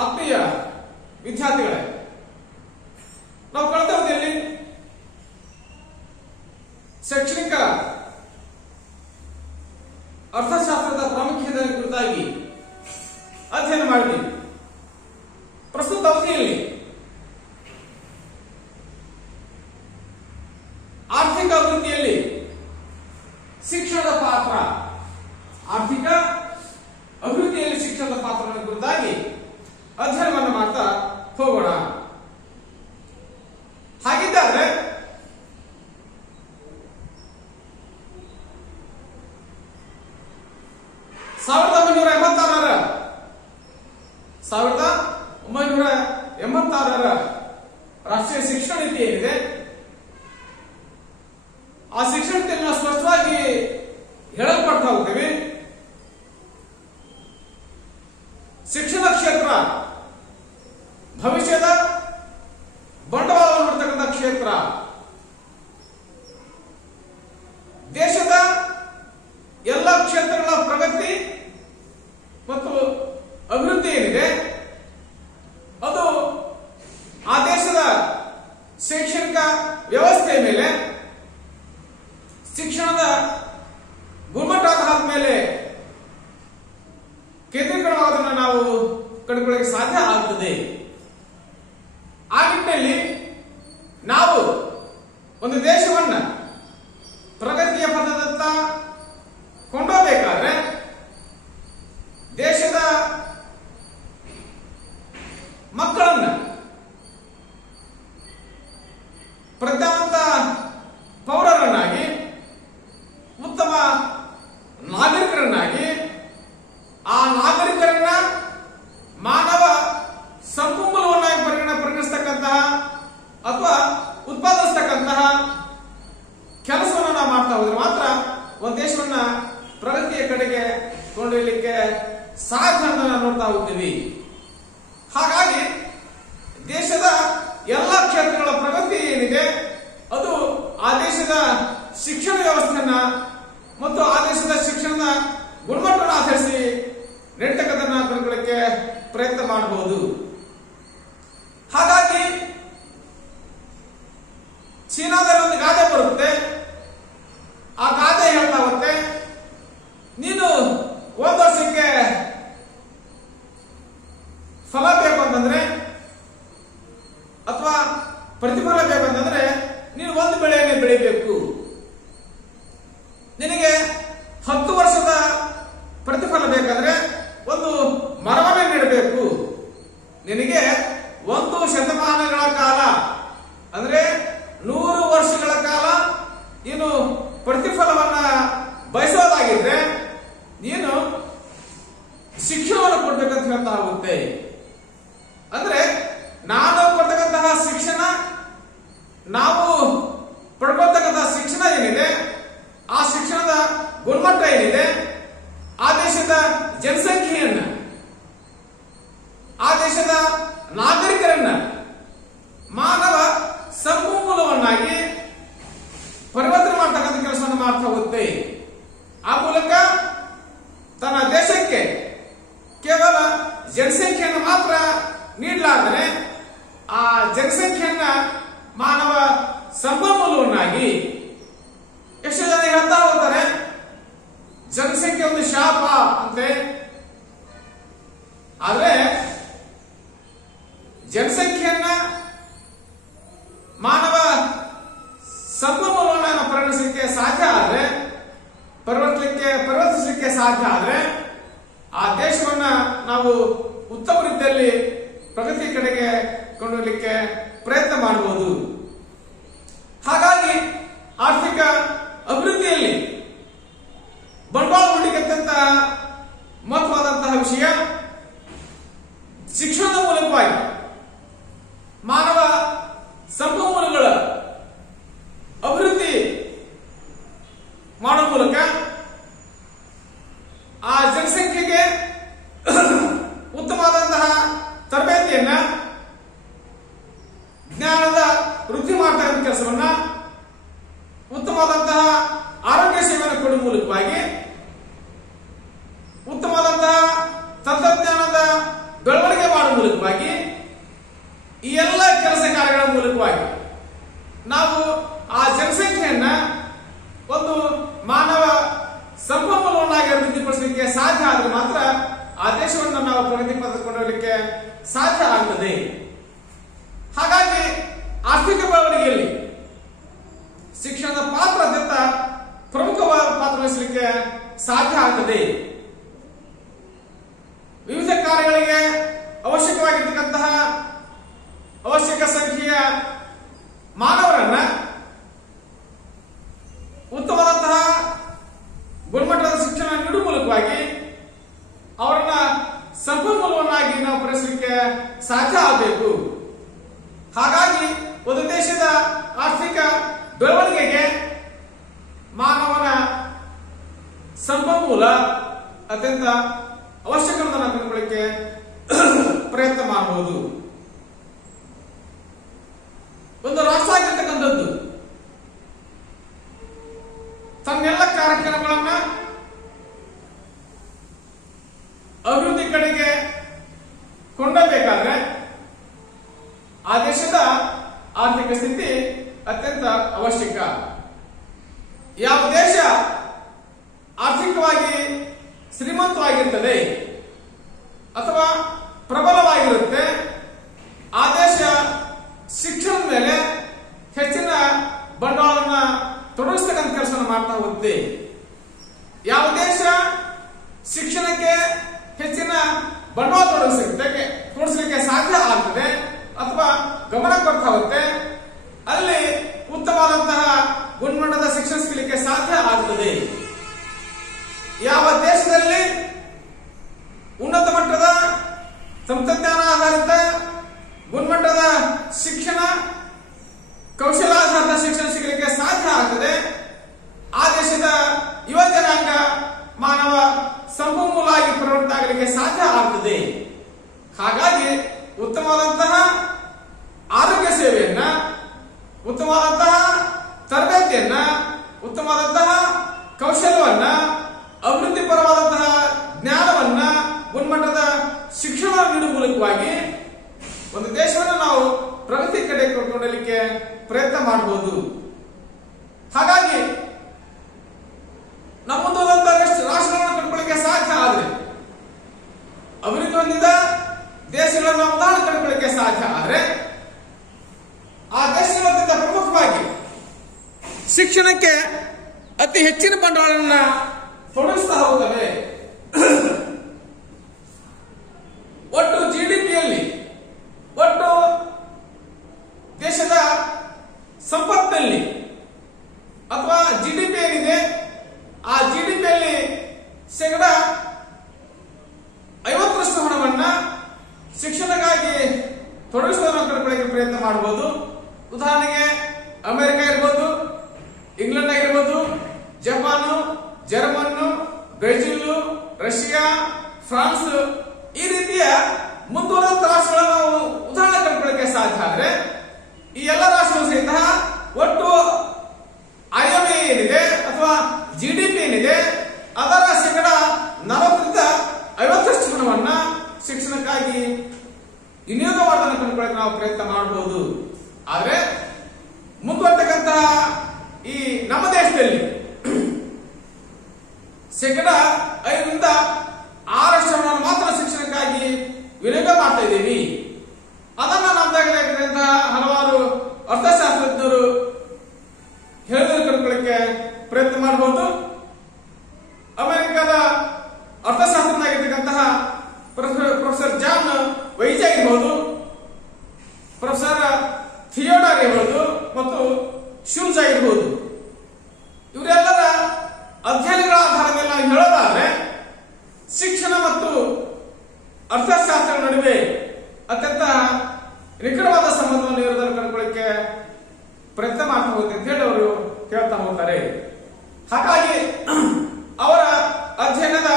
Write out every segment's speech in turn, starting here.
ಆತ್ಮೀಯ ವಿದ್ಯಾರ್ಥಿಗಳೇ, ನಾವು ಕಳೆದ ಅವಧಿಯಲ್ಲಿ ಶೈಕ್ಷಣಿಕ ಅರ್ಥಶಾಸ್ತ್ರದ ಪ್ರಾಮುಖ್ಯತೆ ಕುರಿತಾಗಿ ಅಧ್ಯಯನ ಮಾಡಿದ್ದೀವಿ. ಪ್ರಸ್ತುತ ಅವಧಿಯಲ್ಲಿ ಆರ್ಥಿಕ ಅಭಿವೃದ್ಧಿಯಲ್ಲಿ ಶಿಕ್ಷಣದ ಪಾತ್ರ, ಆರ್ಥಿಕ ಅಭಿವೃದ್ಧಿಯಲ್ಲಿ ಶಿಕ್ಷಣದ ಪಾತ್ರವನ್ನು ಕುರಿತಾಗಿ ಅಧ್ಯಯನವನ್ನು ಮಾಡ್ತಾ ಹೋಗೋಣ. ಹಾಗಿದ್ದಾದ್ರೆ ಸಾವಿರದ 1986ರ ರಾಷ್ಟ್ರೀಯ ಶಿಕ್ಷಣ ನೀತಿ ಏನಿದೆ, ಆ ಶಿಕ್ಷಣ ನೀತಿಯನ್ನು ಸ್ಪಷ್ಟವಾಗಿ ಹೇಳಲ್ಪಡ್ತಾ ಹೋಗ್ತೇವೆ. ಶಿಕ್ಷಣ ಕ್ಷೇತ್ರ ಭವಿಷ್ಯದ ಬಂಡವಾಳವನ್ನು ನೋಡ್ತಕ್ಕಂಥ ಕ್ಷೇತ್ರ. ದೇಶದ ಎಲ್ಲ ಕ್ಷೇತ್ರಗಳ ಪ್ರಗತಿ ಮತ್ತು ಅಭಿವೃದ್ಧಿ ಏನಿದೆ ಅದು ಆ ದೇಶದ ಶೈಕ್ಷಣಿಕ ವ್ಯವಸ್ಥೆಯ ಮೇಲೆ, ಶಿಕ್ಷಣದ ಗುಣಮಟ್ಟದ ಮೇಲೆ ಕೇಂದ್ರೀಕರಣವಾದನ್ನು ನಾವು ಕಂಡುಕೊಳ್ಳಕ್ಕೆ ಸಾಧ್ಯ ಆಗುತ್ತದೆ. ಆ ನಿಟ್ಟಿನಲ್ಲಿ ನಾವು ಒಂದು ದೇಶವನ್ನ ಪ್ರಗತಿಯ ಪಥದತ್ತ ಕೊಂಡೋಗಬೇಕಾದ್ರೆ ದೇಶದ ಮಕ್ಕಳನ್ನ ಪ್ರಜ್ಞಾವಂತ ಪೌರರನ್ನಾಗಿ, ಉತ್ತಮ ನಾಗರಿಕರನ್ನಾಗಿ, ಆ ನಾಗರಿಕರನ್ನ ಮಾನವ ಸಂಪನ್ಮೂಲವನ್ನಾಗಿ ಪರಿಗಣಿಸ್ತಕ್ಕಂತಹ ಅಥವಾ ಉತ್ಪಾದಿಸ್ತಕ್ಕಂತಹ ಕೆಲಸವನ್ನು ನಾವು ಮಾಡ್ತಾ ಹೋದ್ರೆ ಮಾತ್ರ ಒಂದು ದೇಶವನ್ನ ಪ್ರಗತಿಯ ಕಡೆಗೆ ಕೊಂಡೊಯ್ಯಲಿಕ್ಕೆ ಸಾಧ್ಯ ಅಂತ ನಾವು ನೋಡ್ತಾ ಹೋಗ್ತೀವಿ. ಹಾಗಾಗಿ ದೇಶದ ಎಲ್ಲ ಕ್ಷೇತ್ರಗಳ ಪ್ರಗತಿ ಏನಿದೆ ಅದು ಆ ದೇಶದ ಶಿಕ್ಷಣ ವ್ಯವಸ್ಥೆಯನ್ನ ಮತ್ತು ಆ ದೇಶದ ಶಿಕ್ಷಣದ ಗುಣಮಟ್ಟವನ್ನು ಆಧರಿಸಿ ನಡೀತಕ್ಕಂಥದ್ದನ್ನ ಕಂಡುಕೊಳ್ಳಕ್ಕೆ ಪ್ರಯತ್ನ ಮಾಡಬಹುದು. ಹಾಗಾಗಿ ಚೀನಾದಲ್ಲಿ ಒಂದು ಗಾದೆ ಬರುತ್ತೆ. ಆ ಗಾದೆ ಹೇಳ್ತಾ ಹೋಗುತ್ತೆ, ನೀನು ಒಂದು ವರ್ಷಕ್ಕೆ ಫಲ ಬೇಕು ಅಂತಂದ್ರೆ ಅಥವಾ ಪ್ರತಿಫಲ ಬೇಕಂತಂದ್ರೆ ನೀನು ಒಂದು ಬೆಳೆಯನ್ನೇ ಬೆಳಿಬೇಕು. ನಿನಗೆ 10 ವರ್ಷದ ಪ್ರತಿಫಲ ಬೇಕಂದ್ರೆ ಒಂದು ಮರವನ್ನೇ ನೆಡಬೇಕು. ನಿನಗೆ 1 ಶತಮಾನಗಳ ಕಾಲ ಅಂದ್ರೆ 100 ವರ್ಷಗಳ ಕಾಲ ನೀನು ಪ್ರತಿಫಲವನ್ನ ಬಯಸೋದಾಗಿದ್ರೆ ನೀನು ಶಿಕ್ಷಣವನ್ನು ಕೊಡ್ಬೇಕಂತ ಹೇಳ್ತಾ ಹೋಗುತ್ತೆ. ಅಂದ್ರೆ ನಾನು ಕೊಡ್ತಕ್ಕಂತಹ ಶಿಕ್ಷಣ, ನಾವು ಪಡ್ಕೊಳ್ತಕ್ಕಂತಹ ಶಿಕ್ಷಣ ಏನಿದೆ, ಆ ಶಿಕ್ಷಣದ ಗುಣಮಟ್ಟ ಏನಿದೆ, ಆ ದೇಶದ ಜನಸಂಖ್ಯೆಯನ್ನ, ಆ ದೇಶದ ನಾಗರಿಕರನ್ನ ಮಾನವ ಸಂಪನ್ಮೂಲವನ್ನಾಗಿ ಪರಿವರ್ತನೆ ಮಾಡ್ತಕ್ಕಂಥ ಕೆಲಸವನ್ನು ಮಾಡ್ತಾ ಹೋಗುತ್ತೆ. ಆ ಮೂಲಕ ತನ್ನ ದೇಶಕ್ಕೆ ಕೇವಲ ಜನಸಂಖ್ಯೆಯನ್ನು ಮಾತ್ರ ನೀಡಲಾದರೆ ಆ ಜನಸಂಖ್ಯೆಯನ್ನ ಮಾನವ ಸಂಪನ್ಮೂಲವನ್ನಾಗಿ, ಎಷ್ಟು ಜನ ಹೇಳ್ತಾ ಹೋಗ್ತಾರೆ ಜನಸಂಖ್ಯೆ ಒಂದು ಶಾಪ ಅಂತೆ. ಆದ್ರೆ ಜನಸಂಖ್ಯೆಯನ್ನ ಮಾನವ ಸಂಪನ್ಮೂಲವನ್ನು ಪರಿಗಣಿಸಲಿಕ್ಕೆ ಸಾಧ್ಯ ಆದ್ರೆ, ಪರಿವರ್ತಿಸಲಿಕ್ಕೆ ಸಾಧ್ಯ ಆದ್ರೆ ಆ ದೇಶವನ್ನ ನಾವು ಉತ್ತಮ ರೀತಿಯಲ್ಲಿ ಪ್ರಗತಿ ಕಡೆಗೆ ಕೊಂಡೊಯ್ಯಲಿಕ್ಕೆ ಪ್ರಯತ್ನ ಮಾಡಬಹುದು. ಹಾಗಾಗಿ ಆರ್ಥಿಕ ಅಭಿವೃದ್ಧಿಯಲ್ಲಿ ಬಂಡವಾಳ ಹೂಡಿಕೆ ಅತ್ಯಂತ ಮಹತ್ವವಾದಂತಹ ವಿಷಯ. ಶಿಕ್ಷಣದ ಮೂಲಕವಾಗಿ ಮಾನವ ಸಂಪನ್ಮೂಲಗಳ ಅಭಿವೃದ್ಧಿ ಮಾಡುವ ಮೂಲಕ ಆ ಜನಸಂಖ್ಯೆಗೆ ಉತ್ತಮವಾದಂತಹ ತರಬೇತಿಯನ್ನ, ಜ್ಞಾನದ ವೃದ್ಧಿ ಮಾಡ್ತಕ್ಕಂಥ ಕೆಲಸವನ್ನ, ಉತ್ತಮವಾದಂತಹ ಆರೋಗ್ಯ ಸೇವೆಯನ್ನು ಕೊಡುವ ಮೂಲಕವಾಗಿ ಉತ್ತಮವಾದಂತಹ ತಂತ್ರಜ್ಞಾನದ ಬೆಳವಣಿಗೆ ಮಾಡುವ ಮೂಲಕ ಸಾಧ್ಯ ಆಗ್ತದೆ. ಹಾಗಾಗಿ ಆರ್ಥಿಕ ಬೆಳವಣಿಗೆಯಲ್ಲಿ ಶಿಕ್ಷಣದ ಪಾತ್ರ ಅತ್ಯಂತ ಪ್ರಮುಖವಾದ ಪಾತ್ರ ವಹಿಸಲಿಕ್ಕೆ ಸಾಧ್ಯ ಆಗ್ತದೆ. ವಿವಿಧ ಕಾರ್ಯಗಳಿಗೆ ಅವಶ್ಯಕವಾಗಿರ್ತಕ್ಕಂತಹ ಅವಶ್ಯಕ ಸಂಖ್ಯೆಯ ಮಾನವರನ್ನ ಉತ್ತಮವಾದಂತಹ ಗುಣಮಟ್ಟದ ಶಿಕ್ಷಣ ನೀಡುವ ಮೂಲಕವಾಗಿ ಅವರನ್ನ ಸಂಪನ್ಮೂಲವನ್ನಾಗಿ ನಾವು ಪರಿಸಲಿಕ್ಕೆ ಸಾಧ್ಯ ಆಗಬೇಕು. ಹಾಗಾಗಿ ಒಂದು ದೇಶದ ಆರ್ಥಿಕ ಬೆಳವಣಿಗೆಗೆ ಮಾನವನ ಸಂಪನ್ಮೂಲ ಅತ್ಯಂತ ಅವಶ್ಯಕ ಅನ್ನೋದನ್ನು ಕಂಡುಕೊಳ್ಳಿಕ್ಕೆ ಪ್ರಯತ್ನ ಮಾಡಬಹುದು. ಒಂದು ರಾಷ್ಟ್ರ ಆಗಿರ್ತಕ್ಕಂಥದ್ದು ತನ್ನೆಲ್ಲ ಕಾರ್ಯಕ್ರಮಗಳನ್ನ ಅಭಿವೃದ್ಧಿ ಕಡೆಗೆ ಕೊಂಡೊಯ್ಯಬೇಕಾದ್ರೆ ಆ ದೇಶದ ಆರ್ಥಿಕ ಸ್ಥಿತಿ ಅತ್ಯಂತ ಅವಶ್ಯಕ. ಯಾವ ದೇಶ ಆರ್ಥಿಕವಾಗಿ ಶ್ರೀಮಂತವಾಗಿರ್ತದೆ ಅಥವಾ ಪ್ರಬಲವಾಗಿರುತ್ತೆ ಆ ದೇಶ ಶಿಕ್ಷಣದ ಮೇಲೆ ಹೆಚ್ಚಿನ ಬಂಡವಾಳವನ್ನು ತೊಡಗಿಸ್ತಕ್ಕಂಥ ಕೆಲಸ ಮಾಡ್ತಾ ಹೋಗುತ್ತೆ. ಯಾವ ದೇಶ ಶಿಕ್ಷಣಕ್ಕೆ ಹೆಚ್ಚಿನ ಬಂಡವಾಳ ತೊಡಗಿಸಲಿಕ್ಕೆ ಸಾಧ್ಯ ಆಗ್ತದೆ ಅಥವಾ ಗಮನ ಕೊಡ್ತಾ ಹೋಗುತ್ತೆ ಅಲ್ಲಿ ಉತ್ತಮವಾದಂತಹ ಗುಣಮಟ್ಟದ ಶಿಕ್ಷಣ ಸಿಗಲಿಕ್ಕೆ ಸಾಧ್ಯ ಆಗ್ತದೆ. ಯಾವ ದೇಶದಲ್ಲಿ ಉನ್ನತ ಮಟ್ಟದ ತಂತ್ರಜ್ಞಾನ ಆಧಾರಿತ ಗುಣಮಟ್ಟದ ಶಿಕ್ಷಣ ಕೌಶಲಾಧಾರಿತ ಶಿಕ್ಷಣ ಸಿಗಲಿಕ್ಕೆ ಸಾಧ್ಯ ಆಗ್ತದೆ ಆ ದೇಶದ ಯುವ ಜನಾಂಗ ಮಾನವ ಸಂಪನ್ಮೂಲ ಆಗಿ ಪರಿವರ್ತನೆ ಆಗಲಿಕ್ಕೆ ಸಾಧ್ಯ ಆಗ್ತದೆ. ಹಾಗಾಗಿ ಉತ್ತಮವಾದಂತಹ ಆರೋಗ್ಯ ಸೇವೆಯನ್ನ, ಉತ್ತಮವಾದಂತಹ ತರಬೇತಿಯನ್ನ, ಉತ್ತಮವಾದಂತಹ ಕೌಶಲ್ಯವನ್ನ, ಅಭಿವೃದ್ಧಿ ಪರವಾದಂತಹ ಜ್ಞಾನವನ್ನ, ಗುಣಮಟ್ಟದ ಶಿಕ್ಷಣ ನೀಡುವ ಮೂಲಕವಾಗಿ ಒಂದು ದೇಶವನ್ನು ನಾವು ಪ್ರಗತಿ ಕಡೆ ಕೊಂಡೊಯ್ಯಲಿಕ್ಕೆ ಪ್ರಯತ್ನ ಮಾಡಬಹುದು. ಹಾಗಾಗಿ ನಮ್ಮ ಮುಂದುವರೆದ ರಾಷ್ಟ್ರಗಳನ್ನು ಕಂಡುಕೊಳ್ಳಿಕ್ಕೆ ಸಾಧ್ಯ ಆದರೆ ಅಭಿವೃದ್ಧಿ ಹೊಂದಿದ ದೇಶಗಳನ್ನು ಉದಾಹರಣೆ ಕಂಡುಕೊಳ್ಳಿಕ್ಕೆ ಸಾಧ್ಯ ಆದರೆ ಆ ದೇಶಗಳ ಪ್ರಮುಖವಾಗಿ ಶಿಕ್ಷಣಕ್ಕೆ ಅತಿ ಹೆಚ್ಚಿನ ಬಂಡವಾಳವನ್ನು ತೊಡಗಿಸ್ತಾ ಹೋಗುತ್ತವೆ. ಒಟ್ಟು ಜಿಡಿಪಿಯಲ್ಲಿ ಒಟ್ಟು ದೇಶದ ಸಂಪತ್ತಿನಲ್ಲಿ ಅಥವಾ ಜಿಡಿಪಿ ಏನಿದೆ ಆ ಜಿಡಿಪಿಯಲ್ಲಿ ಶೇಕಡ 50% ಹಣವನ್ನ ಶಿಕ್ಷಣಕ್ಕಾಗಿ ತೊಡಗಿಸುವುದನ್ನು ಕಂಡುಕೊಳ್ಳಿಕ್ಕೆ ಪ್ರಯತ್ನ ಮಾಡಬಹುದು. ಉದಾಹರಣೆಗೆ ಅಮೆರಿಕ ಇರಬಹುದು, ಇಂಗ್ಲೆಂಡ್ ಆಗಿರ್ಬೋದು, Japan, German, Brazil, Russia, France ಈ ರೀತಿಯ ಮುಂದುವರೆದ ರಾಷ್ಟ್ರಗಳನ್ನು ನಾವು ಉದಾಹರಣೆ ಕಂಡುಕೊಳ್ಳಿಕ್ಕೆ ಸಾಧ್ಯ ಆದರೆ ಈ ಎಲ್ಲ ರಾಷ್ಟ್ರಗಳು ಸಹಿತ ಒಟ್ಟು IMF ಏನಿದೆ ಅಥವಾ ಜಿಡಿಪಿ ಏನಿದೆ ಅದರ ಶೇಕಡ 40ರಿಂದ 50% ಹಣವನ್ನ ಶಿಕ್ಷಣಕ್ಕಾಗಿ ವಿನಿಯೋಗ ಮಾಡೋದನ್ನು ಕಂಡುಕೊಳ್ಳಕ್ಕೆ ನಾವು ಪ್ರಯತ್ನ ಮಾಡಬಹುದು. ಆದರೆ ಮುಂದುವರ್ತಕ್ಕಂತಹ ಈ ನಮ್ಮ ದೇಶದಲ್ಲಿ ಶೇಕಡ 5ರಿಂದ 6% ಹಣವನ್ನು ಮಾತ್ರ ಶಿಕ್ಷಣಕ್ಕಾಗಿ ವಿನಿಯೋಗ ಮಾಡ್ತಾ ಇದ್ದೀವಿ. ಅದನ್ನ ನಮ್ದಾಗಿರ್ತಕ್ಕಂತಹ ಹಲವಾರು ಅರ್ಥಶಾಸ್ತ್ರಜ್ಞರು ಹೇಳಿದ್ರೆ ಕಂಡುಕೊಳ್ಳಕ್ಕೆ ಪ್ರಯತ್ನ ಮಾಡಬಹುದು. ಅಮೆರಿಕದ ಅರ್ಥಶಾಸ್ತ್ರಜ್ಞರಾಗಿರ್ತಕ್ಕಂತಹ ಪ್ರೊಫೆಸರ್ ಜಾನ್ ವೈಜ್ ಆಗಿರ್ಬೋದು, ಪ್ರೊಫೆಸರ್ ಥಿಯೋಡಾರ್ ಇರ್ಬೋದು ಮತ್ತು ಶೂಲ್ಸ್ ಆಗಿರ್ಬೋದು, ಇವರೆಲ್ಲರ ಅಧ್ಯಯನಗಳ ಆಧಾರದ ಮೇಲೆ ನಾವು ಹೇಳೋದಾದ್ರೆ ಶಿಕ್ಷಣ ಮತ್ತು ಅರ್ಥಶಾಸ್ತ್ರ ನಡುವೆ ಅತ್ಯಂತ ನಿಕಟವಾದ ಸಂಬಂಧವನ್ನು ಇರೋದನ್ನು ಕಂಡುಕೊಳ್ಳಕ್ಕೆ ಪ್ರಯತ್ನ ಮಾಡ್ತಾ ಹೋಗುತ್ತೆ ಅಂತ ಹೇಳಿ ಅವರು ಹೇಳ್ತಾ ಹೋಗ್ತಾರೆ. ಹಾಗಾಗಿ ಅವರ ಅಧ್ಯಯನದ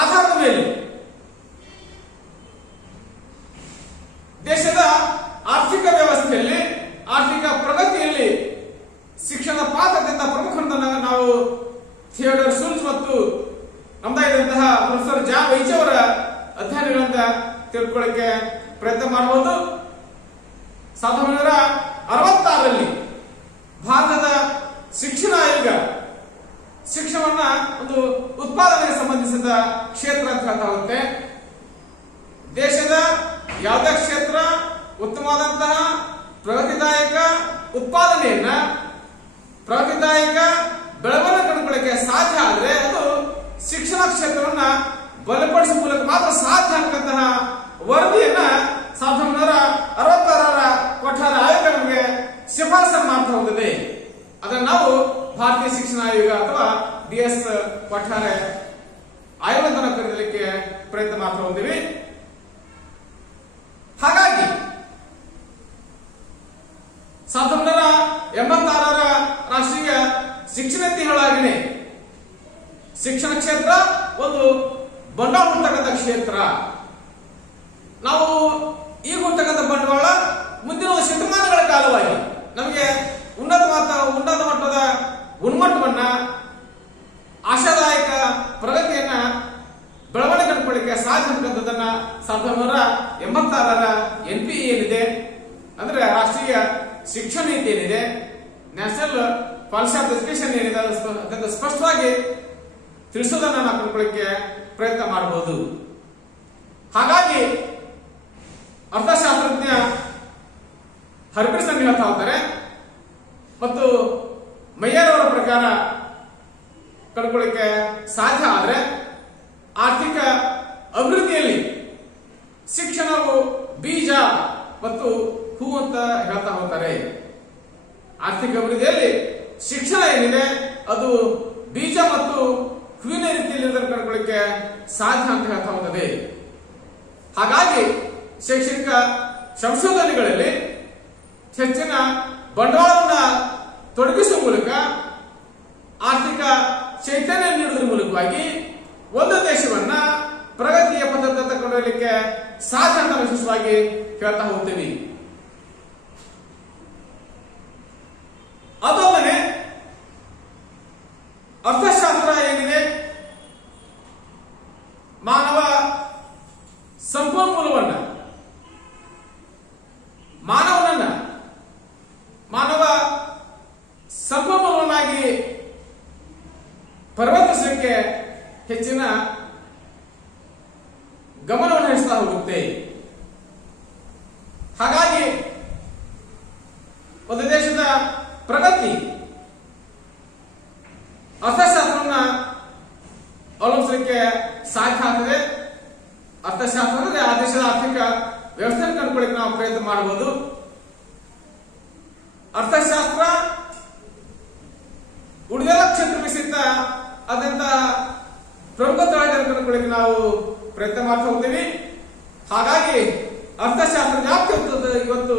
ಆಧಾರದ ಮೇಲೆ ದೇಶದ ಆರ್ಥಿಕ ವ್ಯವಸ್ಥೆಯಲ್ಲಿ, ಆರ್ಥಿಕ ಪ್ರಗತಿಯಲ್ಲಿ ಶಿಕ್ಷಣ ಪಾತ್ರ ಅತ್ಯಂತ ಪ್ರಮುಖ ಅಂತ ನಾವು ಥಿಯೋಡರ್ ಶೂಲ್ಸ್ ಮತ್ತು ನಮ್ದಾಗಿದ್ದಂತಹ ಪ್ರೊಫೆಸರ್ ಜಾನ್ ವೈಜ್ ಅವರ ಅಧ್ಯಯನಗಳಿಂದ ತಿಳ್ಕೊಳ್ಳಕ್ಕೆ ಪ್ರಯತ್ನ ಮಾಡಬಹುದು. 1966ರಲ್ಲಿ ಭಾರತದ ಶಿಕ್ಷಣ ಆಯೋಗ ಶಿಕ್ಷಣವನ್ನ ಒಂದು ಉತ್ಪಾದನೆಗೆ ಸಂಬಂಧಿಸಿದ ಕ್ಷೇತ್ರ ಅಂತ ಹೇಳ್ತಾ ಹೋಗುತ್ತೆ. ದೇಶದ ಯಾವುದೇ ಕ್ಷೇತ್ರ ಉತ್ತಮವಾದಂತಹ ಪ್ರಗತಿದಾಯಕ ಉತ್ಪಾದನೆಯನ್ನ, ಪ್ರಗತಿದಾಯಕ ಬೆಳವಣಿಗೆ ಕಂಡುಕೊಳ್ಳಕ್ಕೆ ಸಾಧ್ಯ ಆದ್ರೆ ಅದು ಶಿಕ್ಷಣ ಕ್ಷೇತ್ರವನ್ನ ಬಲಪಡಿಸುವ ಮೂಲಕ ಮಾತ್ರ ಸಾಧ್ಯ ಅಂತಕ್ಕಂತಹ ವರದಿಯನ್ನ 1966ರ ಕೊಠಾರ ಆಯೋಗ ನಮಗೆ ಶಿಫಾರಸನ್ನು ಮಾಡ್ತಾ ಹೋಗಿದೆ. ಅದನ್ನು ನಾವು ಭಾರತೀಯ ಶಿಕ್ಷಣ ಆಯೋಗ ಅಥವಾ DS ಕೊಠಾರ ಆಯೋಗವನ್ನು ಕರೆಯಲಿಕ್ಕೆ ಪ್ರಯತ್ನ ಮಾಡ್ತಾ ಹೋಗ್ತೀವಿ. ಹಾಗಾಗಿ 1986ರ ರಾಷ್ಟ್ರೀಯ ಶಿಕ್ಷಣ ನೀತಿಯೊಳಗನೆ ಶಿಕ್ಷಣ ಕ್ಷೇತ್ರ ಒಂದು ಬಂಡವಾಳ ಹುಟ್ಟತಕ್ಕಂಥ ಕ್ಷೇತ್ರ. ನಾವು ಈಗ ಹುಟ್ಟತಕ್ಕಂಥ ಬಂಡವಾಳ ಮುಂದಿನ ಶತಮಾನಗಳ ಕಾಲವಾಗಿ ನಮಗೆ ಉನ್ನತ ಮಟ್ಟದ ಗುಣಮಟ್ಟವನ್ನ, ಆಶಾದಾಯಕ ಪ್ರಗತಿಯನ್ನ, ಬೆಳವಣಿಗೆ ಕಂಡುಕೊಳ್ಳಿಕ್ಕೆ ಸಾಧ್ಯ ಅಂತಕ್ಕಂಥದ್ದನ್ನ 1986ರ NPE ಏನಿದೆ ಅಂದ್ರೆ ರಾಷ್ಟ್ರೀಯ ಶಿಕ್ಷಣ ನೀತಿ ಏನಿದೆ, ನ್ಯಾಷನಲ್ ಪಾಲಿಸಿ ಆಫ್ ಎಜುಕೇಶನ್ ಏನಿದೆ ಅದನ್ನು ಸ್ಪಷ್ಟವಾಗಿ ತಿಳಿಸೋದನ್ನ ನಾವು ಕಂಡುಕೊಳ್ಳಿಕ್ಕೆ ಪ್ರಯತ್ನ ಮಾಡಬಹುದು. ಹಾಗಾಗಿ ಅರ್ಥಶಾಸ್ತ್ರಜ್ಞ ಹರ್ಬರ್ಸನ್ ಹೇಳ್ತಾ ಹೋಗ್ತಾರೆ ಮತ್ತು ಮೈಯರ್ ಅವರ ಪ್ರಕಾರ ಕಂಡುಕೊಳ್ಳಿಕ್ಕೆ ಸಾಧ್ಯ ಆದ್ರೆ ಆರ್ಥಿಕ ಅಭಿವೃದ್ಧಿಯಲ್ಲಿ ಶಿಕ್ಷಣವು ಬೀಜ ಮತ್ತು ಹೂ ಅಂತ ಹೇಳ್ತಾ ಹೋಗ್ತಾರೆ. ಆರ್ಥಿಕ ಅಭಿವೃದ್ಧಿಯಲ್ಲಿ ಶಿಕ್ಷಣ ಏನಿದೆ ಅದು ಬೀಜ ಮತ್ತು ಹೂವಿನ ರೀತಿಯಲ್ಲಿ ಕಂಡುಕೊಳ್ಳಿಕ್ಕೆ ಸಾಧ್ಯ ಅಂತ ಹೇಳ್ತಾ ಹೋಗ್ತದೆ. ಹಾಗಾಗಿ ಶೈಕ್ಷಣಿಕ ಸಂಶೋಧನೆಗಳಲ್ಲಿ ಹೆಚ್ಚಿನ ಬಂಡವಾಳವನ್ನು ತೊಡಗಿಸುವ ಮೂಲಕ, ಆರ್ಥಿಕ ಚೈತನ್ಯ ನೀಡುವುದರ ಮೂಲಕವಾಗಿ ಒಂದು ದೇಶವನ್ನ ಪ್ರಗತಿಯ ಪಥದತ್ತ ಕೊಂಡೊಯ್ಯಲಿಕ್ಕೆ ಸಾಧ್ಯ ಅಂತ ವಿಶೇಷವಾಗಿ ಹೇಳ್ತಾ ಹೋಗ್ತೀವಿ. ಅದೊಂದನೆ ಅರ್ಥಶಾಸ್ತ್ರ ಏನಿದೆ ಮಾನವ ಸಂಪನ್ಮೂಲವನ್ನ, ಮಾನವ ಸಂಪನ್ಮೂಲವನ್ನಾಗಿ ಪರಿವರ್ತಿಸಲಿಕ್ಕೆ ಹೆಚ್ಚಿನ ಗಮನವನ್ನು ಹರಿಸ್ತಾ ಹೋಗುತ್ತೆ. ಹಾಗಾಗಿ ಒಂದು ದೇಶದ ಪ್ರಗತಿ ಅರ್ಥಶಾಸ್ತ್ರವನ್ನ ಅವಲಂಬಿಸಲಿಕ್ಕೆ ಸಾಧ್ಯ ಆಗ್ತದೆ. ಅರ್ಥಶಾಸ್ತ್ರ ಅಂದ್ರೆ ಆ ದೇಶದ ಆರ್ಥಿಕ ವ್ಯವಸ್ಥೆಯನ್ನು ಕಂಡುಕೊಳ್ಳಿಕ್ಕೆ ನಾವು ಪ್ರಯತ್ನ ಮಾಡಬಹುದು. ಅರ್ಥಶಾಸ್ತ್ರ ಉಳಿದೆಲ್ಲ ಕ್ಷೇತ್ರಕ್ಕೆ ಸಹಿತ ಅತ್ಯಂತ ಪ್ರಮುಖ ತಳಹದಿಯನ್ನು ಕಂಡುಕೊಳ್ಳಿಕ್ಕೆ ನಾವು ಪ್ರಯತ್ನ ಮಾಡ್ತಾ ಹೋಗ್ತೀವಿ. ಹಾಗಾಗಿ ಅರ್ಥಶಾಸ್ತ್ರ ವ್ಯಾಪ್ತಿ ಇವತ್ತು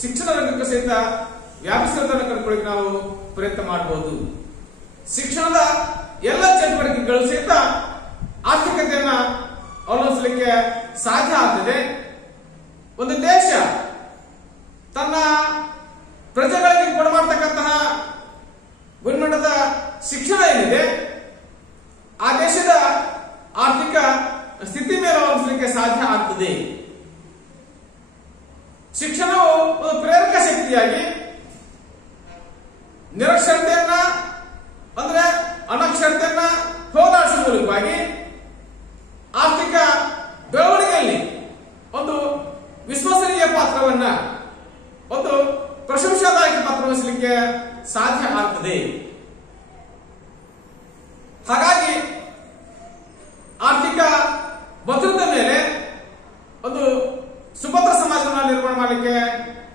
ಶಿಕ್ಷಣ ರಂಗಕ್ಕೆ ಸಹಿತ ವ್ಯಾಪಿಸುವುದನ್ನು ಕಂಡುಕೊಳ್ಳಿಕ್ಕೆ ನಾವು ಪ್ರಯತ್ನ ಮಾಡಬಹುದು. ಶಿಕ್ಷಣದ ಎಲ್ಲ ಚಟುವಟಿಕೆಗಳು ಸಹಿತ ಆರ್ಥಿಕತೆಯನ್ನ ಅವಲಂಬಿಸಲಿಕ್ಕೆ ಸಾಧ್ಯ ಆಗ್ತದೆ. ಒಂದು ದೇಶ ತನ್ನ ಪ್ರಜೆಗಳಿಗೆ ಕೊಡಮಾಡ್ತಕ್ಕಂತಹ ಗುಣಮಟ್ಟದ ಶಿಕ್ಷಣ ಏನಿದೆ ಆ ದೇಶದ ಆರ್ಥಿಕ ಸ್ಥಿತಿ ಮೇಲೆ ಅವಲಂಬಿಸಲಿಕ್ಕೆ ಸಾಧ್ಯ ಆಗ್ತದೆ. ಶಿಕ್ಷಣವು ಒಂದು ಪ್ರೇರಕ ಶಕ್ತಿಯಾಗಿ ನಿರಕ್ಷರತೆಯನ್ನ ಅಂದ್ರೆ ಅನಕ್ಷರತೆಯನ್ನ ಹೋರಾಡಿಸುವ ಮೂಲಕವಾಗಿ ಆರ್ಥಿಕ ಬೆಳವಣಿಗೆಯಲ್ಲಿ ಒಂದು ವಿಶ್ವಸನೀಯ ಪಾತ್ರವನ್ನ, ಒಂದು ಪ್ರಶಂಸಾದಾಯಕ ಪಾತ್ರ ವಹಿಸಲಿಕ್ಕೆ ಸಾಧ್ಯ ಆಗ್ತದೆ. ಹಾಗಾಗಿ ಆರ್ಥಿಕ ಭದ್ರತೆ ಮೇಲೆ ಒಂದು ಸುಭದ್ರ ಸಮಾಜವನ್ನು ನಿರ್ಮಾಣ ಮಾಡಲಿಕ್ಕೆ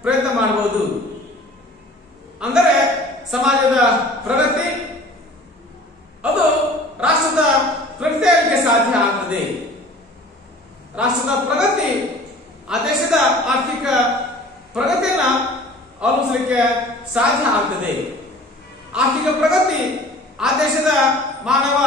ಪ್ರಯತ್ನ ಮಾಡಬಹುದು. ಅಂದರೆ ಸಮಾಜದ ಪ್ರಗತಿ ಅದು ರಾಷ್ಟ್ರದ ಪ್ರಗತಿಯಾಗಲಿಕ್ಕೆ ಸಾಧ್ಯ ಆಗ್ತದೆ. ರಾಷ್ಟ್ರದ ಪ್ರಗತಿ ಆ ದೇಶದ ಆರ್ಥಿಕ ಪ್ರಗತಿಯನ್ನ ಅವಲಂಬಿಸಲಿಕ್ಕೆ ಸಾಧ್ಯ ಆಗ್ತದೆ. ಆರ್ಥಿಕ ಪ್ರಗತಿ ಆ ದೇಶದ ಮಾನವ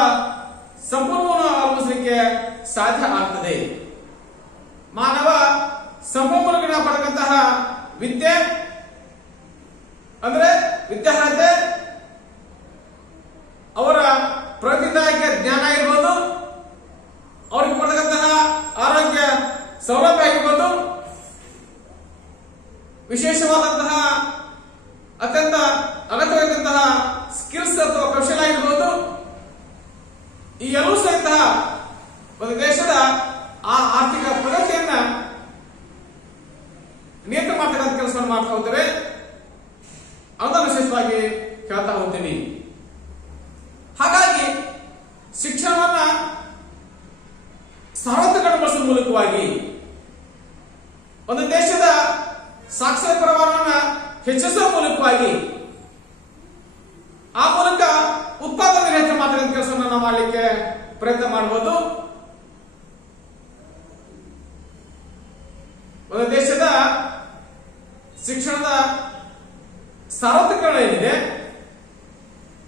ಅವಶ್ಯಕವಾದ ಕೆಲಸವನ್ನು ನಾವು ಮಾಡಲಿಕ್ಕೆ ಪ್ರಯತ್ನ ಮಾಡಬಹುದು. ಒಂದು ದೇಶದ ಶಿಕ್ಷಣದ ಸಾರ್ವತ್ರಿಕರಣ ಏನಿದೆ,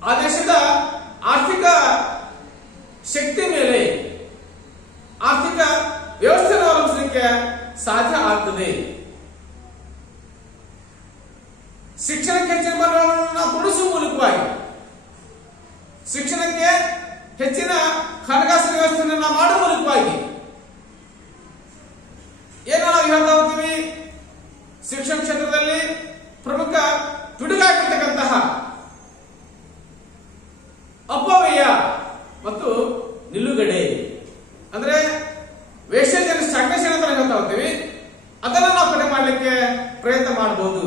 ಆ ದೇಶದ ಆರ್ಥಿಕ ಶಕ್ತಿ ಮೇಲೆ ಆರ್ಥಿಕ ವ್ಯವಸ್ಥೆಯನ್ನು ಅವಲಂಬಿಸಲಿಕ್ಕೆ ಸಾಧ್ಯ ಆಗ್ತದೆ. ಶಿಕ್ಷಣಕ್ಕೆ ಹೆಚ್ಚಿನ ಬಂಡವಾಳವನ್ನು ತೊಡಗಿಸುವ ಮೂಲಕವಾಗಿ, ಶಿಕ್ಷಣಕ್ಕೆ ಹೆಚ್ಚಿನ ಹಣಕಾಸಿನ ವ್ಯವಸ್ಥೆಯನ್ನು ನಾವು ಮಾಡುವ ಮೂಲಕವಾಗಿ ಏನೋ ನಾವು ಹೇಳ್ತಾ ಹೋಗ್ತೀವಿ, ಶಿಕ್ಷಣ ಕ್ಷೇತ್ರದಲ್ಲಿ ಪ್ರಮುಖ ಪಿಡುಗಾಗಿರ್ತಕ್ಕಂತಹ ಅಪವ್ಯಯ ಮತ್ತು ನಿಲುಗಡೆ ಅಂದ್ರೆ ವೇಸ್ಟೇಜ್ ಅಂಡ್ ಸ್ಟಾಗ್ನೇಷನ್ ಅಂತ ಹೇಳ್ತಾ ಹೋಗ್ತೀವಿ. ಅದನ್ನ ನಾವು ಕಡಿಮೆ ಮಾಡಲಿಕ್ಕೆ ಪ್ರಯತ್ನ ಮಾಡಬಹುದು.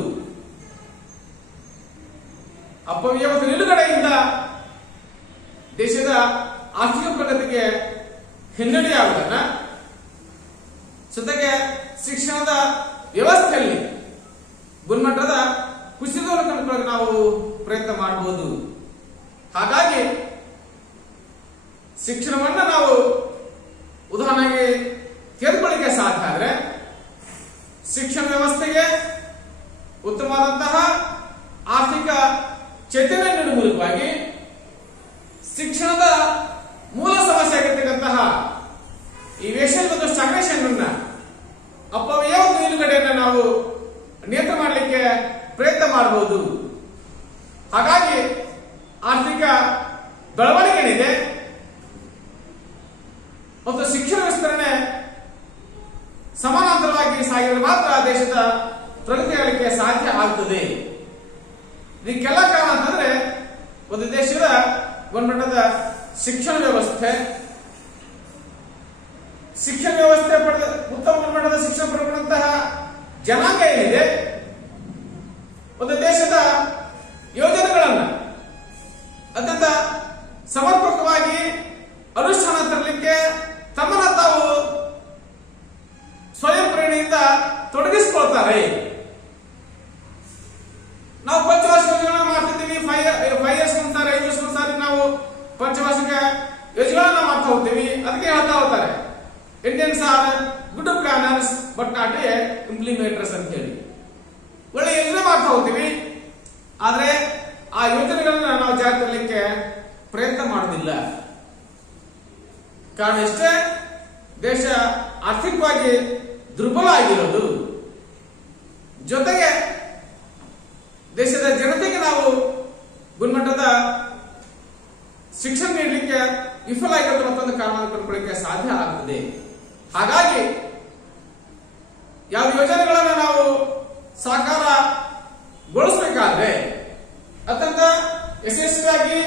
ಅಪವ್ಯಯ ಮತ್ತು ನಿಲುಗಡೆಯಿಂದ ದೇಶದ ಆರ್ಥಿಕ ಪ್ರಗತಿಗೆ ಹಿನ್ನಡೆಯಾಗುವುದನ್ನ, ಜೊತೆಗೆ ಶಿಕ್ಷಣದ ವ್ಯವಸ್ಥೆಯಲ್ಲಿ ಗುಣಮಟ್ಟದ ಕುಸಿತವನ್ನು ಕಂಡುಕೊಳ್ಳಲು ನಾವು ಪ್ರಯತ್ನ ಮಾಡಬಹುದು. ಹಾಗಾಗಿ ಶಿಕ್ಷಣವನ್ನ ನಾವು ಉದಾಹರಣೆಗೆ ತೆಗೆದುಕೊಳ್ಳಿಕ್ಕೆ ಸಾಧ್ಯ ಆದ್ರೆ ಶಿಕ್ಷಣ ವ್ಯವಸ್ಥೆಗೆ ಉತ್ತಮವಾದಂತಹ ಆರ್ಥಿಕ ಚೈತನ್ಯ ನೀಡುವ ಮೂಲಕವಾಗಿ ಶಿಕ್ಷಣದ ಮೂಲ ಸಮಸ್ಯೆ ಆಗಿರ್ತಕ್ಕಂತಹ ಈ ವೇಷನ್ ಮತ್ತು ಸ್ಟಾಗ್ನೇಷನ್ ಅನ್ನ, ಅಪವ್ಯಯ ಮತ್ತು ನಿಲುಗಡೆಯನ್ನು ನಾವು ನಿಯಂತ್ರಣ ಮಾಡಲಿಕ್ಕೆ ಪ್ರಯತ್ನ ಮಾಡಬಹುದು. ಹಾಗಾಗಿ ಆರ್ಥಿಕ ಬೆಳವಣಿಗೆ ಏನಿದೆ ಮತ್ತು ಶಿಕ್ಷಣ ವಿಸ್ತರಣೆ ಸಮಾನಾಂತರವಾಗಿ ಸಾಗಿದರೆ ಮಾತ್ರ ದೇಶದ ಪ್ರಗತಿ ಆಗಲಿಕ್ಕೆ ಸಾಧ್ಯ ಆಗ್ತದೆ. ಇದಕ್ಕೆಲ್ಲ ಕಾರಣ ಅಂತಂದ್ರೆ ಒಂದು ದೇಶದ ಗುಣಮಟ್ಟದ ಶಿಕ್ಷಣ ವ್ಯವಸ್ಥೆ, ಶಿಕ್ಷಣ ವ್ಯವಸ್ಥೆ ಪಡೆದ ಉತ್ತಮ ಗುಣಮಟ್ಟದ ಶಿಕ್ಷಣ ಪಡೆದಂತಹ ಜನಾಂಗ ಏನಿದೆ, ಒಂದು ದೇಶದ ಯೋಜನೆಗಳನ್ನು ಅತ್ಯಂತ ಸಮರ್ಪಕವಾಗಿ ಅನುಷ್ಠಾನ ತರಲಿಕ್ಕೆ ತಮ್ಮನ್ನ ತಾವು ಸ್ವಯಂ ಪ್ರೇರಣೆಯಿಂದ ತೊಡಗಿಸಿಕೊಳ್ತಾರೆ. ನಾವು ಪಂಚವಾರ್ಷಿಕ ಯೋಜನೆಗಳನ್ನ ಮಾಡ್ತಿದ್ದೀವಿ, 5 years ಒಂದ್ಸಾರಿ 5 ವರ್ಷ ಒಂದ್ಸಾರಿ ನಾವು ಪಂಚವಾರ್ಷಿಕ ಯೋಜನೆಗಳನ್ನ ಮಾಡ್ತಾ ಹೋಗ್ತೀವಿ. ಅದಕ್ಕೆ ಹೇಳ್ತಾ ಹೋಗ್ತಾರೆ, Indians are good planners but not a implementers ಅಂತ ಹೇಳಿ. ಒಳ್ಳೆ ಯೋಜನೆ ಮಾಡ್ತಾ ಹೋಗ್ತೀವಿ, ಆದ್ರೆ ಆ ಯೋಜನೆಗಳನ್ನ ನಾವು ಜಾರಿ ತರಲಿಕ್ಕೆ ಪ್ರಯತ್ನ ಮಾಡೋದಿಲ್ಲ. ಕಾರಣ ಇಷ್ಟೇ, ದೇಶ ಆರ್ಥಿಕವಾಗಿ ದುರ್ಬಲ ಆಗಿರೋದು, ಜೊತೆಗೆ ದೇಶದ ಜನತೆಗೆ ನಾವು ಗುಣಮಟ್ಟದ ಶಿಕ್ಷಣ ನೀಡಲಿಕ್ಕೆ ವಿಫಲ ಆಗಿರೋದು ಮತ್ತೊಂದು ಕಾರಣ ಕಂಡುಕೊಳ್ಳಿಕ್ಕೆ ಸಾಧ್ಯ ಆಗ್ತದೆ. ಹಾಗಾಗಿ ಯಾವ ಯೋಜನೆಗಳನ್ನು ನಾವು ಸಾಕಾರಗೊಳಿಸಬೇಕಾದ್ರೆ, ಅತ್ಯಂತ ಯಶಸ್ವಿಯಾಗಿ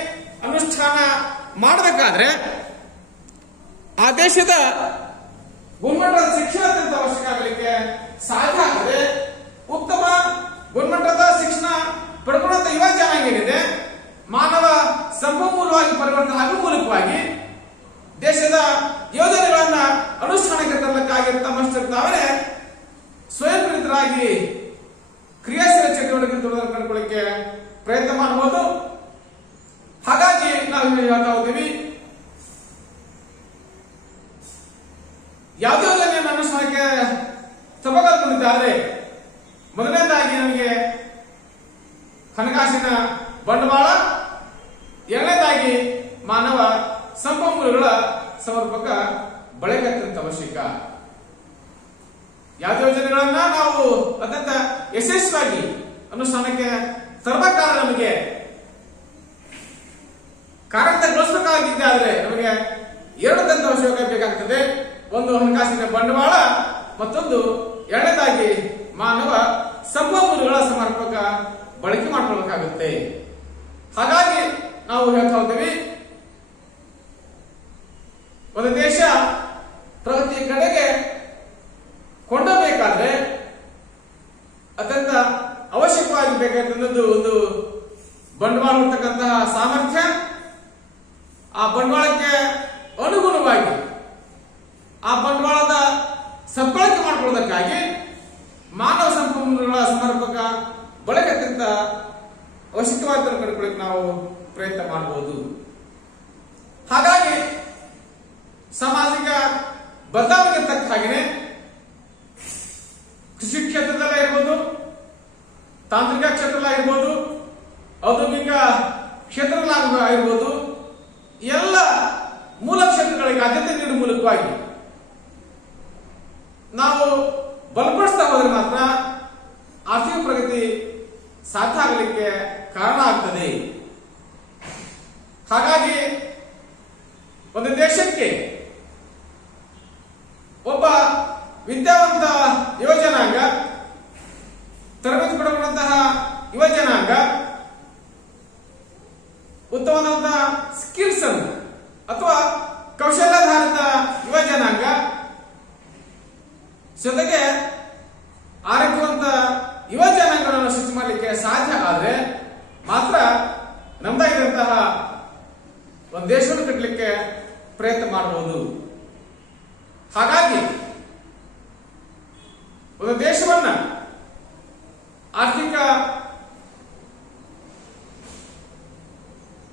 ಅನುಷ್ಠಾನ ಮಾಡಬೇಕಾದ್ರೆ ಆ ದೇಶದ ಗುಣಮಟ್ಟದ ಶಿಕ್ಷಣ ಅತ್ಯಂತ ಅವಶ್ಯಕ ಆಗಲಿಕ್ಕೆ ಸಾಧ್ಯ ಆಗದೆ, ಉತ್ತಮ ಗುಣಮಟ್ಟದ ಶಿಕ್ಷಣ ಪಡ್ಕೊಳ್ಳುವಂತ ಯುವ ಜನಾಂಗ ಏನಿದೆ, ಮಾನವ ಸಂಪನ್ಮೂಲವಾಗಿ ಪರಿವರ್ತನೆ ಆಗುವ ಮೂಲಕವಾಗಿ ದೇಶದ ಯೋಜನೆಗಳನ್ನ ಅನುಷ್ಠಾನಕ್ಕೆ ತರಲಿಕ್ಕಾಗಿ ತಮ್ಮಷ್ಟಕ್ಕೆ ತಾವೇ ಸ್ವಯಂ ಪ್ರೇರಿತರಾಗಿ ಕ್ರಿಯಾಶೀಲ ಚಟುವಟಿಕೆ ಕಂಡುಕೊಳ್ಳಿಕ್ಕೆ ಪ್ರಯತ್ನ ಮಾಡಬಹುದು. ಹಾಗಾಗಿ ನಾವು ಹೇಳ್ತಾ ಹೋಗ್ತೀವಿ, ಯಾವುದೇ ಯೋಜನೆಯನ್ನು ಅನುಷ್ಠಾನಕ್ಕೆ ತಗೊಳ್ಕೊಂಡಿದ್ದಾರೆ, ಮೊದಲನೇದಾಗಿ ನಮಗೆ ಹಣಕಾಸಿನ ಬಂಡವಾಳ, ಎರಡನೇದಾಗಿ ಮಾನವ ಸಂಪನ್ಮೂಲಗಳ ಸಮರ್ಪಕ ಬಳಕೆ ಅತ್ಯಂತ ಅವಶ್ಯಕ. ಯಾವುದೇ ಯೋಜನೆಗಳನ್ನ ನಾವು ಅತ್ಯಂತ ಯಶಸ್ವಿಯಾಗಿ ಅನುಷ್ಠಾನಕ್ಕೆ ತರಬೇಕಾದ್ರೆ ನಮಗೆ ಕಾರ್ಯಗತಗೊಳಿಸಬೇಕಾಗಿದ್ದಾದ್ರೆ ನಮಗೆ ಎರಡು ಅತ್ಯಂತ ಅವಶ್ಯಕ ಬೇಕಾಗ್ತದೆ. ಒಂದು ಹಣಕಾಸಿನ ಬಂಡವಾಳ, ಮತ್ತೊಂದು ಎರಡನೇದಾಗಿ ಮಾನವ ಸಂಪನ್ಮೂಲಗಳ ಸಮರ್ಪಕ ಬಳಕೆ ಮಾಡಿಕೊಳ್ಳಬೇಕಾಗುತ್ತೆ. ಹಾಗಾಗಿ ನಾವು ಹೇಳ್ತಾ ಹೋಗ್ತೀವಿ, ಒಂದು ದೇಶ ಪ್ರಗತಿ ಕಡೆಗೆ ಕೊಂಡೊಯ್ಯಬೇಕಾದ್ರೆ ಅತ್ಯಂತ ಅವಶ್ಯಕವಾಗಿ ಬೇಕಾದಂತದ್ದು ಒಂದು ಬಂಡವಾಳ ಇರ್ತಕ್ಕಂತಹ ಸಾಮರ್ಥ್ಯ, ಆ ಬಂಡವಾಳಕ್ಕೆ ಅನುಗುಣವಾಗಿ ಆ ಬಂಡವಾಳದ ಸದ್ಬಳಕೆ ಮಾಡಿಕೊಳ್ಳೋದಕ್ಕಾಗಿ ಮಾನವ ಸಂಪನ್ಮೂಲಗಳ ಸಮರ್ಪಕ ಬಳಕೆ ಅತ್ಯಂತ ಅವಶ್ಯಕವಾದ ಕಂಡುಕೊಳ್ಳಕ್ಕೆ ನಾವು ಪ್ರಯತ್ನ ಮಾಡಬಹುದು. ಬದಲಾವಣೆಗೆ ತಕ್ಕ ಹಾಗೆಯೇ ಕೃಷಿ ಕ್ಷೇತ್ರದಲ್ಲಾಗಿರ್ಬೋದು, ತಾಂತ್ರಿಕ ಕ್ಷೇತ್ರದಲ್ಲಾಗಿರ್ಬೋದು, ಔದ್ಯೋಗಿಕ ಕ್ಷೇತ್ರದಲ್ಲಾಗಿರ್ಬೋದು, ಎಲ್ಲ ಮೂಲ ಕ್ಷೇತ್ರಗಳಿಗೆ ಆದ್ಯತೆ ನೀಡುವ ಮೂಲಕವಾಗಿ ನಾವು ಬಲಪಡಿಸ್ತಾ ಹೋದರೆ ಮಾತ್ರ ಆರ್ಥಿಕ ಪ್ರಗತಿ ಸಾಧ್ಯ ಆಗಲಿಕ್ಕೆ ಕಾರಣ ಆಗ್ತದೆ. ಹಾಗಾಗಿ ಒಂದು ದೇಶಕ್ಕೆ ಒಬ್ಬ ವಿದ್ಯಾವಂತ ಯುವಜನಾಂಗ, ತರಬೇತಿ ಪಡೆಯುವಂತಹ ಯುವಜನಾಂಗ, ಉತ್ತಮವಾದಂತಹ ಸ್ಕಿಲ್ಸ್ ಅನ್ನು ಅಥವಾ ಕೌಶಲ್ಯಾಧಾರಿತ ಯುವಜನಾಂಗ, ಜೊತೆಗೆ ಆರೋಗ್ಯವಂತ ಯುವಜನಾಂಗಗಳನ್ನು ಸೃಷ್ಟಿ ಮಾಡಲಿಕ್ಕೆ ಸಾಧ್ಯ ಆದರೆ ಮಾತ್ರ ನಮ್ದಾಗಿರುವಂತಹ ಒಂದು ದೇಶವನ್ನು ಕಟ್ಟಲಿಕ್ಕೆ ಪ್ರಯತ್ನ ಮಾಡಬಹುದು. ಹಾಗಾಗಿ ಒಂದು ದೇಶವನ್ನ ಆರ್ಥಿಕ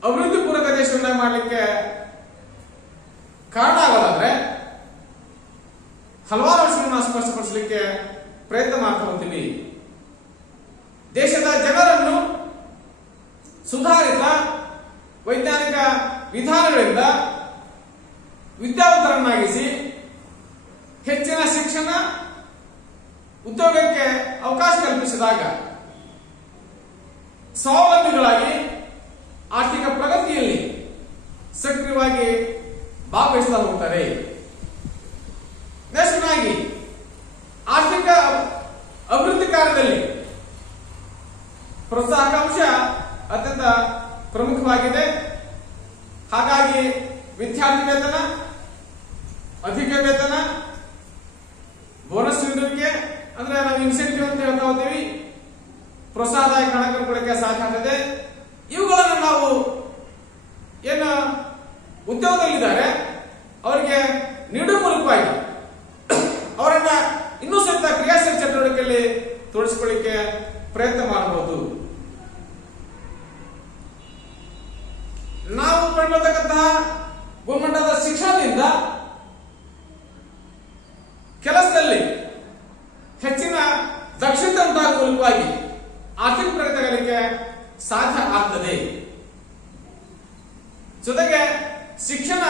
ಅಭಿವೃದ್ಧಿ ಪೂರಕ ದೇಶವನ್ನ ಮಾಡಲಿಕ್ಕೆ ಕಾರಣ ಆಗೋದಾದ್ರೆ ಹಲವಾರು ಅಂಶಗಳನ್ನು ಸ್ಪಷ್ಟಪಡಿಸಲಿಕ್ಕೆ ಪ್ರಯತ್ನ ಮಾಡ್ತಾ ಹೋಗ್ತೀವಿ. ದೇಶದ ಜನರನ್ನು ಸುಧಾರಿತ ವೈಜ್ಞಾನಿಕ ವಿಧಾನಗಳಿಂದ ವಿದ್ಯಾವಂತರನ್ನಾಗಿಸಿ ಹೆಚ್ಚಿನ ಶಿಕ್ಷಣ, ಉದ್ಯೋಗಕ್ಕೆ ಅವಕಾಶ ಕಲ್ಪಿಸಿದಾಗ ಸ್ವಾವಲಂಬಿಗಳಾಗಿ ಆರ್ಥಿಕ ಪ್ರಗತಿಯಲ್ಲಿ ಸಕ್ರಿಯವಾಗಿ ಭಾಗವಹಿಸ್ತಾ ಹೋಗ್ತಾರೆ. ನೆಕ್ಸ್ಟ್ನಾಗಿ ಆರ್ಥಿಕ ಅಭಿವೃದ್ಧಿ ಕಾರ್ಯದಲ್ಲಿ ಪ್ರೋತ್ಸಾಹಕ ಅಂಶ ಅತ್ಯಂತ ಪ್ರಮುಖವಾಗಿದೆ. ಹಾಗಾಗಿ ವಿದ್ಯಾರ್ಥಿ ವೇತನ, ಅಧಿಕ ವೇತನ, ಬೋನಸ್ ನೀಡುವಿಕೆ ಅಂದ್ರೆ ನಾವು ಇನ್ಸೆಂಟಿವ್ ಅಂತ ಹೇಳ್ತಾ ಹೋಗ್ತೀವಿ, ಪ್ರೋತ್ಸಾಹದಾಯಕ ಹಣವನ್ನು ಕೊಡಲಿಕ್ಕೆ ಸಾಧ್ಯ ಆಗ್ತದೆ. ಇವುಗಳನ್ನು ನಾವು ಏನು ಉದ್ಯೋಗದಲ್ಲಿದ್ದಾರೆ ಅವರಿಗೆ ನೀಡುವ ಮೂಲಕವಾಗಿ ಅವರನ್ನ ಇನ್ನೂ ಸ್ವಲ್ಪ ಕ್ರಿಯಾಶೀಲ ಚಟುವಟಿಕೆಯಲ್ಲಿ ತೊಡಗಿಸಿಕೊಳ್ಳಿಕ್ಕೆ ಪ್ರಯತ್ನ ಮಾಡಬಹುದು. ನಾವು ಪಡೆಯತಕ್ಕಂತಹ ಗುಣಮಟ್ಟದ ಶಿಕ್ಷಣದಿಂದ ಕೆಲಸದಲ್ಲಿ ಹೆಚ್ಚಿನ ದಕ್ಷತೆ ಉಂಟಾಗುವ ಮೂಲಕವಾಗಿ ಆರ್ಥಿಕ ಪ್ರಗತಿ ಆಗಲಿಕ್ಕೆ ಸಾಧ್ಯ ಆಗ್ತದೆ. ಜೊತೆಗೆ ಶಿಕ್ಷಣ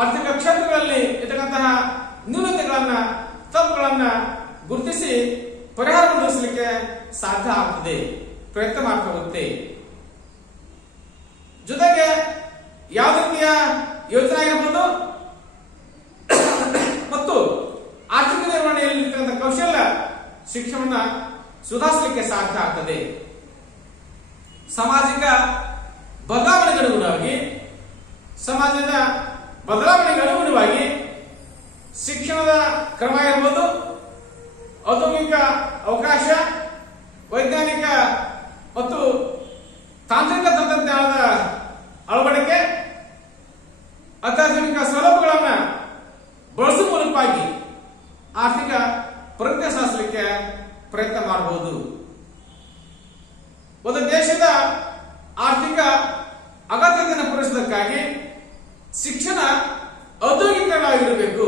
ಆರ್ಥಿಕ ಕ್ಷೇತ್ರಗಳಲ್ಲಿ ಇರತಕ್ಕಂತಹ ನ್ಯೂನತೆಗಳನ್ನ, ತಪ್ಪುಗಳನ್ನ ಗುರುತಿಸಿ ಪರಿಹಾರ ಒದಗಿಸಲಿಕ್ಕೆ ಸಾಧ್ಯ ಆಗ್ತದೆ, ಪ್ರಯತ್ನ ಮಾಡ್ತಾ ಹೋಗುತ್ತೆ. ಜೊತೆಗೆ ಯಾವ ರೀತಿಯ ಯೋಜನೆ ಆಗಿರ್ಬೋದು ಮತ್ತು ಆರ್ಥಿಕ ನಿರ್ವಹಣೆಯಲ್ಲಿ ಕೌಶಲ್ಯ ಶಿಕ್ಷಣವನ್ನ ಸುಧಾರಿಸಲಿಕ್ಕೆ ಸಾಧ್ಯ ಆಗ್ತದೆ. ಸಾಮಾಜಿಕ ಬದಲಾವಣೆಗನುಗುಣವಾಗಿ ಶಿಕ್ಷಣದ ಕ್ರಮ ಇರಬಹುದು, ಔದ್ಯೋಗಿಕ ಅವಕಾಶ, ವೈಜ್ಞಾನಿಕ ಮತ್ತು ತಾಂತ್ರಿಕ ತಂತ್ರಜ್ಞಾನದ ಅಳವಡಿಕೆ, ಅತ್ಯಾಧುನಿಕ ಸೌಲಭ್ಯಗಳನ್ನು ಬಳಸುವ ಮೂಲಕವಾಗಿ ಆರ್ಥಿಕ ಪ್ರಗತಿ ಸಾಧಿಸಲಿಕ್ಕೆ ಪ್ರಯತ್ನ ಮಾಡಬಹುದು. ಒಂದು ದೇಶದ ಆರ್ಥಿಕ ಅಗತ್ಯತೆಯನ್ನು ಪೂರೈಸುವುದಕ್ಕಾಗಿ ಶಿಕ್ಷಣ ಔದ್ಯೋಗಿಕವಾಗಿರಬೇಕು.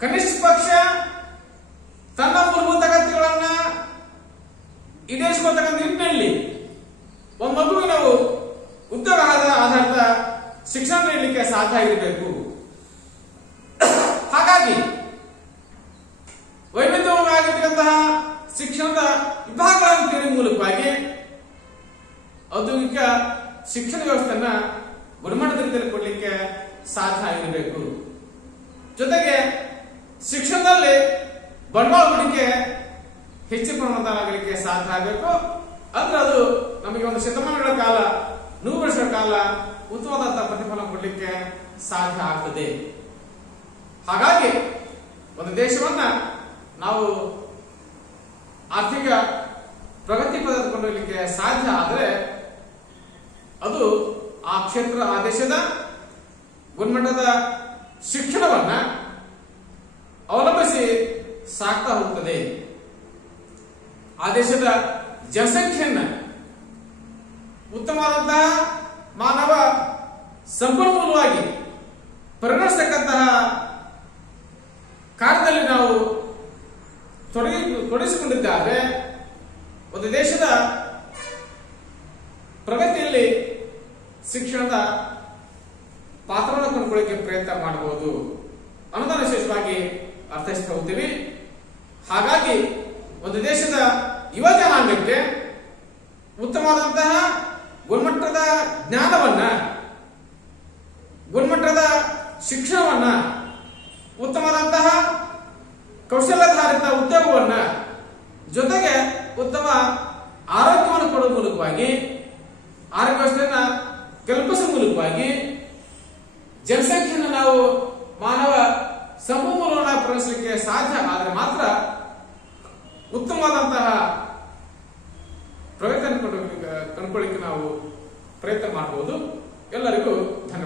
ಕನಿಷ್ಠ ಪಕ್ಷ ತನ್ನ ಮೂಲಭೂತ ಅಗತ್ಯಗಳನ್ನು ಈಡೇರಿಸಿಕೊಳ್ಳತಕ್ಕಂಥ ನಿಟ್ಟಿನಲ್ಲಿ ಒಂದು ಮಗುವಿಗೆ ನಾವು ಉದ್ಯೋಗ ಆಧಾರಿತ ಶಿಕ್ಷಣ ನೀಡಲಿಕ್ಕೆ ಸಾಧ್ಯ ಆಗಿರಬೇಕು. ಹಾಗಾಗಿ ವೈವಿಧ್ಯವಾಗಿರ್ತಕ್ಕಂತಹ ಶಿಕ್ಷಣದ ವಿಭಾಗಗಳನ್ನು ತಿಳಿಯುವ ಮೂಲಕವಾಗಿ ಔದ್ಯೋಗಿಕ ಶಿಕ್ಷಣ ವ್ಯವಸ್ಥೆಯನ್ನ ಗುಣಮಟ್ಟದಲ್ಲಿ ಕೊಡಲಿಕ್ಕೆ ಸಾಧ್ಯ ಆಗಿರಬೇಕು. ಜೊತೆಗೆ ಶಿಕ್ಷಣದಲ್ಲಿ ಬಂಡವಾಳ ಹೂಡಿಕೆ ಹೆಚ್ಚು ಪ್ರಮಾಣದಾಗಲಿಕ್ಕೆ ಸಾಧ್ಯ ಆಗಬೇಕು. ಅಂದ್ರೆ ಅದು ನಮಗೆ ಒಂದು ಶತಮಾನಗಳ ಕಾಲ, 100 ವರ್ಷಗಳ ಕಾಲ ಉತ್ತಮವಾದಂತಹ ಪ್ರತಿಫಲ ಕೊಡಲಿಕ್ಕೆ ಸಾಧ್ಯ ಆಗ್ತದೆ. ಹಾಗಾಗಿ ಒಂದು ದೇಶವನ್ನ ನಾವು ಆರ್ಥಿಕ ಪ್ರಗತಿ ಪದ ಕೊಂಡೊಯ್ಯಲಿಕ್ಕೆ ಸಾಧ್ಯ ಆದರೆ ಅದು ಆ ಕ್ಷೇತ್ರ, ಆ ದೇಶದ ಗುಣಮಟ್ಟದ ಶಿಕ್ಷಣವನ್ನ ಅವಲಂಬಿಸಿ ಸಾಗ್ತಾ ಹೋಗ್ತದೆ. ಆ ದೇಶದ ಜನಸಂಖ್ಯೆಯನ್ನ ಉತ್ತಮವಾದಂತಹ ಮಾನವ ಸಂಪನ್ಮೂಲವಾಗಿ ಪರಿಗಣಿಸತಕ್ಕಂತಹ ಕಾರ್ಯದಲ್ಲಿ ನಾವು ತೊಡಗಿಸಿಕೊಂಡಿದ್ದಾದ್ರೆ ಒಂದು ದೇಶದ ಪ್ರಗತಿಯಲ್ಲಿ ಶಿಕ್ಷಣದ ಪಾತ್ರವನ್ನು ಕಂಡುಕೊಳ್ಳಿಕ್ಕೆ ಪ್ರಯತ್ನ ಮಾಡಬಹುದು ಅನ್ನೋದನ್ನು ವಿಶೇಷವಾಗಿ ಅರ್ಥೈಸ್ತಾ ಹೋಗ್ತೀವಿ. ಹಾಗಾಗಿ ಒಂದು ದೇಶದ ಯುವ ಜನಾಂಗಕ್ಕೆ ಉತ್ತಮವಾದಂತಹ ಗುಣಮಟ್ಟದ ಜ್ಞಾನವನ್ನ, ಗುಣಮಟ್ಟದ ಶಿಕ್ಷಣವನ್ನ, ಉತ್ತಮವಾದಂತಹ ಕೌಶಲ್ಯಾಧಾರಿತ ಉದ್ಯೋಗವನ್ನ, ಜೊತೆಗೆ ಉತ್ತಮ ಆರೋಗ್ಯವನ್ನು ಕೊಡುವ ಮೂಲಕವಾಗಿ, ಆರೋಗ್ಯ ವ್ಯವಸ್ಥೆಯನ್ನ ಕಲ್ಪಿಸುವ ಮೂಲಕವಾಗಿ ಜನಸಂಖ್ಯೆಯನ್ನು ನಾವು ಮಾನವ ಸಂಪನ್ಮೂಲವನ್ನು ಪೂರೈಸಲಿಕ್ಕೆ ಸಾಧ್ಯ ಆದರೆ ಮಾತ್ರ ಉತ್ತಮವಾದಂತಹ ಪ್ರಗತಿಯನ್ನು ಕಂಡುಕೊಳ್ಳಿಕ್ಕೆ ನಾವು ಪ್ರಯತ್ನ ಮಾಡಬಹುದು. ಎಲ್ಲರಿಗೂ ಧನ್ಯವಾದ.